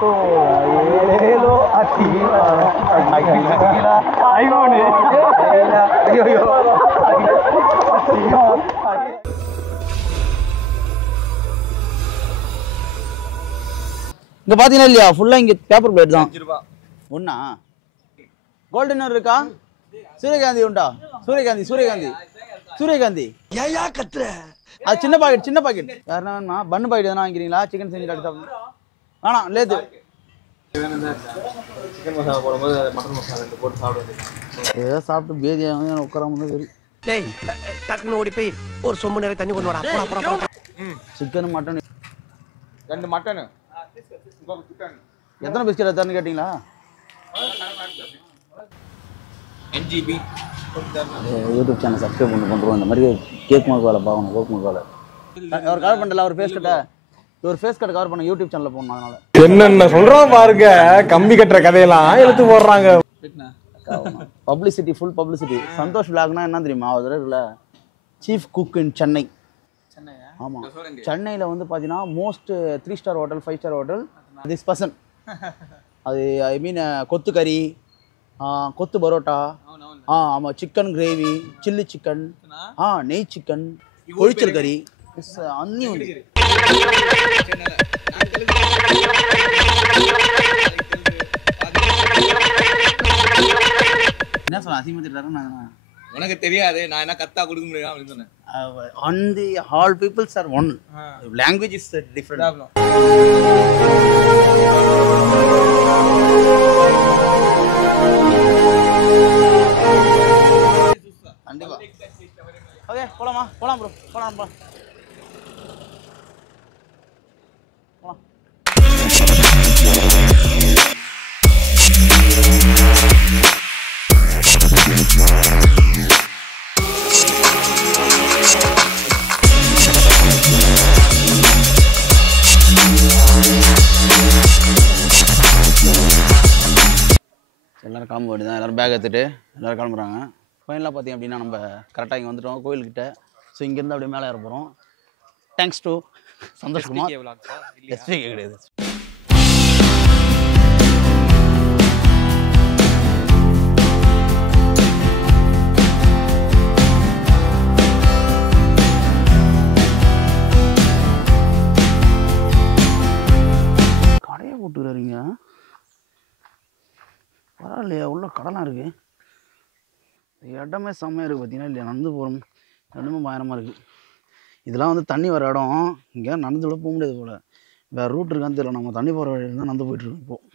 இங்க பாத்தீங்கன்னா இல்லையா ஃபுல்லா இங்க பேப்பர் பிளேட் தான். ஒண்ணா கோல்டன் இருக்கா? சூரியகாந்தி உண்டா? சூரியகாந்தி ஏயா கத்துற? அது சின்ன பாக்கெட் யாருன்னா வேணுமா? பன்னு பாக்கெட் எதனா வாங்கிக்கிறீங்களா? சிக்கன் செஞ்சு சாப்பிட்டு வேணாம் லேது சிக்கன் மசாலா போடும்போது மட்டன் மசாலா போட்டு சாப்பிடுறது. ஏதோ சாப்பிட்டு பேதியாக உட்காராம சரி. டேய் டக்குன்னு ஓடி போய் ஒரு சொம்பு நிறைய தண்ணி கொண்டு வாடா. Chicken mutton 2 mutton. எத்தனை பிஸ்கெட் தரேன்னு கேட்டீங்களா? 5GB. யூடியூப் சேனல் சப்ஸ்கிரைப் பண்ணுறோம். இந்த மாதிரி கேக் மக்கால பார்க்கணும். கோக் மக்கால அவர் கவர் பண்ணல. ஒரு ஃபேஸ் கட்டை கவர் பண்ண யூடியூப் சேனலில் போடணும். அதனால என்னென்ன சொல்கிறோம் பாருங்க. கம்பி கட்டுற கதையெல்லாம் எடுத்து போடுறாங்க. Publicity, full publicity. சந்தோஷ் விளாக்னா என்ன தெரியுமா? அவர் இருக்குல்ல சீஃப் குக் இன் சென்னை. ஆமாம், சென்னையில் வந்து பார்த்தீங்கன்னா most 3 star hotel 5 star hotel this person. அது ஐ மீன் கொத்து கறி, கொத்து பரோட்டா, ஆமாம் சிக்கன் கிரேவி, சில்லி சிக்கன், நெய் சிக்கன், பொரிச்சல் கறி அன்னி வந்து என்ன சொன்ன? அசிமத்திட்டாருன்னு உனக்கு தெரியாது. நான் என்ன கத்தா கொடுக்க முடியும் அப்படின்னு சொன்னேன். On the all peoples are one. Language is different. கண்டிப்பா. ஓகே போலாமா? போலாம் ப்ரோ. போலாம். எல்லோரும் கிளம்ப வேண்டியதான். எல்லோரும் பேக் எடுத்துகிட்டு எல்லோரும் கிளம்புறாங்க. ஃபைனலாக பார்த்தீங்க அப்படின்னா நம்ம கரெக்டாக இங்கே வந்துட்டோம் கோயில்கிட்ட. ஸோ இங்கேருந்து அப்படியே மேலே ஏற போகிறோம். Thanks to Santhoshkumar. எஸ்பிகே கிடையாது. கடையை போட்டுக்கிறீங்க பரவாயில்லையா? உள்ள கடலாம் இருக்கு. இடமே செம்மையாக இருக்குது பார்த்தீங்கன்னா இல்லையா? நடந்து போகிறோம். இடமே பயங்கரமாக இருக்குது. இதெல்லாம் வந்து தண்ணி வர இடம். இங்கே நடந்து விட போக முடியாது போல். வேறு ரூட் இருக்கான்னு தெரியல. நம்ம தண்ணி போகிற வழியில் தான் நடந்து போயிட்டுருக்கோம் இப்போது.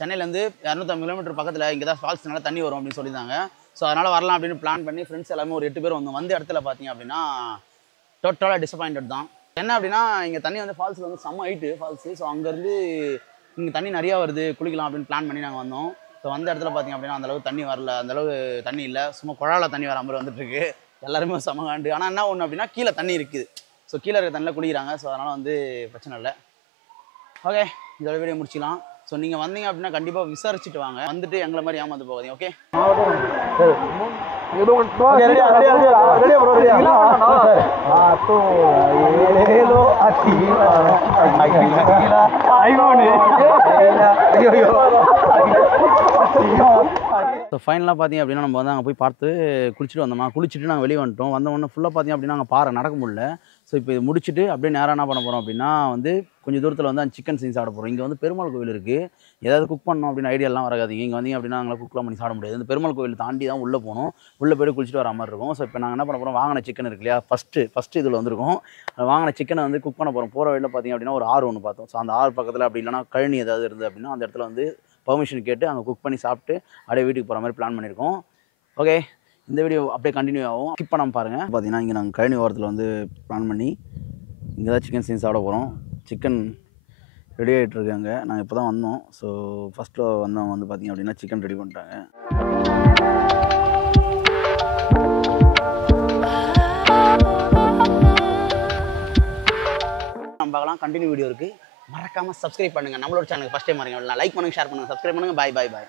சென்னையிலேருந்து 250 கிலோமீட்டர் பக்கத்தில் இங்கே தான் ஃபால்ஸ்னால தண்ணி வரும் அப்படின்னு சொல்லியிருந்தாங்க. ஸோ அதனால் வரலாம் அப்படின்னு பிளான் பண்ணி ஃப்ரெண்ட்ஸ் எல்லாமே ஒரு 8 பேர் வந்த இடத்துல பார்த்தீங்க அப்படின்னா டோட்டலாக டிசப்பாயிண்டட் தான். என்ன அப்படின்னா இங்கே தண்ணி வந்து ஃபால்ஸில் வந்து செம்ம ஹைட்டு ஃபால்ஸு. ஸோ அங்கேருந்து இங்கே தண்ணி நிறையா வருது, குளிக்கலாம் அப்படின்னு பிளான் பண்ணி நாங்கள் வந்தோம். ஸோ வந்த இடத்துல பார்த்தீங்க அப்படின்னா அந்தளவுக்கு தண்ணி வரல, அந்தளவு தண்ணி இல்லை. சும்மா குழால தண்ணி வர மாதிரி வந்துட்டுருக்கு. எல்லாருமே செம்ம காண்டு. ஆனால் என்ன ஒன்று அப்படின்னா கீழே தண்ணி இருக்குது. ஸோ கீழே இருக்க தண்ணியில் குளிக்கிறாங்க. ஸோ அதனால் வந்து பிரச்சனை இல்லை. ஓகே, இதோட வீடியோ முடிச்சிக்கலாம். ஸோ நீங்கள் வந்தீங்க அப்படின்னா கண்டிப்பாக விசாரிச்சுட்டு வாங்க. வந்துட்டு எங்களை மாதிரி ஏமாந்து போகாதீங்க. ஓகே, ஸோ ஃபைனலாக பார்த்தீங்க அப்படின்னா நம்ம வந்து அங்கே போய் பார்த்து குளிச்சுட்டு வந்தோமா. குளிச்சுட்டு நாங்கள் வெளியே வந்துட்டோம். வந்தோடனே ஃபுல்லாக பார்த்தீங்க அப்படின்னா அங்கே பாறை நடக்க முடியல. ஸோ இப்போ இது முடிச்சுட்டு அப்படியே நேராக என்ன பண்ண போகிறோம் அப்படின்னா வந்து கொஞ்சம் தூரத்தில் வந்து அந்த சிக்கன் செஞ்சு சாப்பிட போகிறோம். இங்கே வந்து பெருமாள் கோவில் இருக்குது. ஏதாவது குக் பண்ணணும் அப்படின்னு ஐடியாலாம் வராதிங்க. இங்கே வந்தீங்க அப்படின்னா நாங்கள் குக்லாம் பண்ணி சாப்பிட முடியாது. இந்த பெருமாள் கோவில் தாண்டி தான் உள்ளே போகணும். உள்ளே போய்ட்டு குளிச்சுட்டு வர மாதிரி இருக்கும். ஸோ இப்போ நாங்கள் என்ன பண்ண போகிறோம், வாங்கின சிக்கன் இருக்கு இல்லையா, ஃபஸ்ட்டு இதில் வந்துருக்கோம். வாங்கின சிக்கனை வந்து குக் பண்ண போகிறோம். போகிற வழியில் பார்த்தீங்க அப்படின்னா ஒரு ஆறு ஒன்று பார்த்தோம். ஸோ அந்த ஆறு பக்கத்தில் அப்படி இல்லைனா கழனி ஏதாவது இருந்தது அப்படின்னா அந்த இடத்துல வந்து பர்மிஷன் கேட்டு அங்கே குக் பண்ணி சாப்பிட்டு அப்படியே வீட்டுக்கு போகிற மாதிரி பிளான் பண்ணியிருக்கோம். ஓகே, இந்த வீடியோ அப்படியே கண்டினியூ ஆகும். ஸ்கிப் பண்ணாமல் பாருங்கள். பார்த்தீங்கன்னா இங்கே நாங்கள் கழனி ஓரத்தில் வந்து பிளான் பண்ணி இங்கே தான் சிக்கன் செஞ்சு சாப்பிட போகிறோம். சிக்கன் ரெடி ஆகிட்டு இருக்காங்க. நாங்கள் இப்போ தான் வந்தோம். ஸோ ஃபஸ்ட்டு வந்தவங்க வந்து பார்த்திங்க அப்படின்னா சிக்கன் ரெடி பண்ணிட்டாங்க. நம்ம பார்க்கலாம். கண்டினியூ வீடியோ இருக்குது. மறக்காமல் சப்ஸ்கிரைப் பண்ணுங்கள். நம்மளோட சேனலுக்கு ஃபஸ்ட் டைம் வரீங்க. லைக் பண்ணுங்கள், ஷேர் பண்ணுங்கள், சப்ஸ்கிரைப் பண்ணுங்கள். பாய் பாய் பாய்.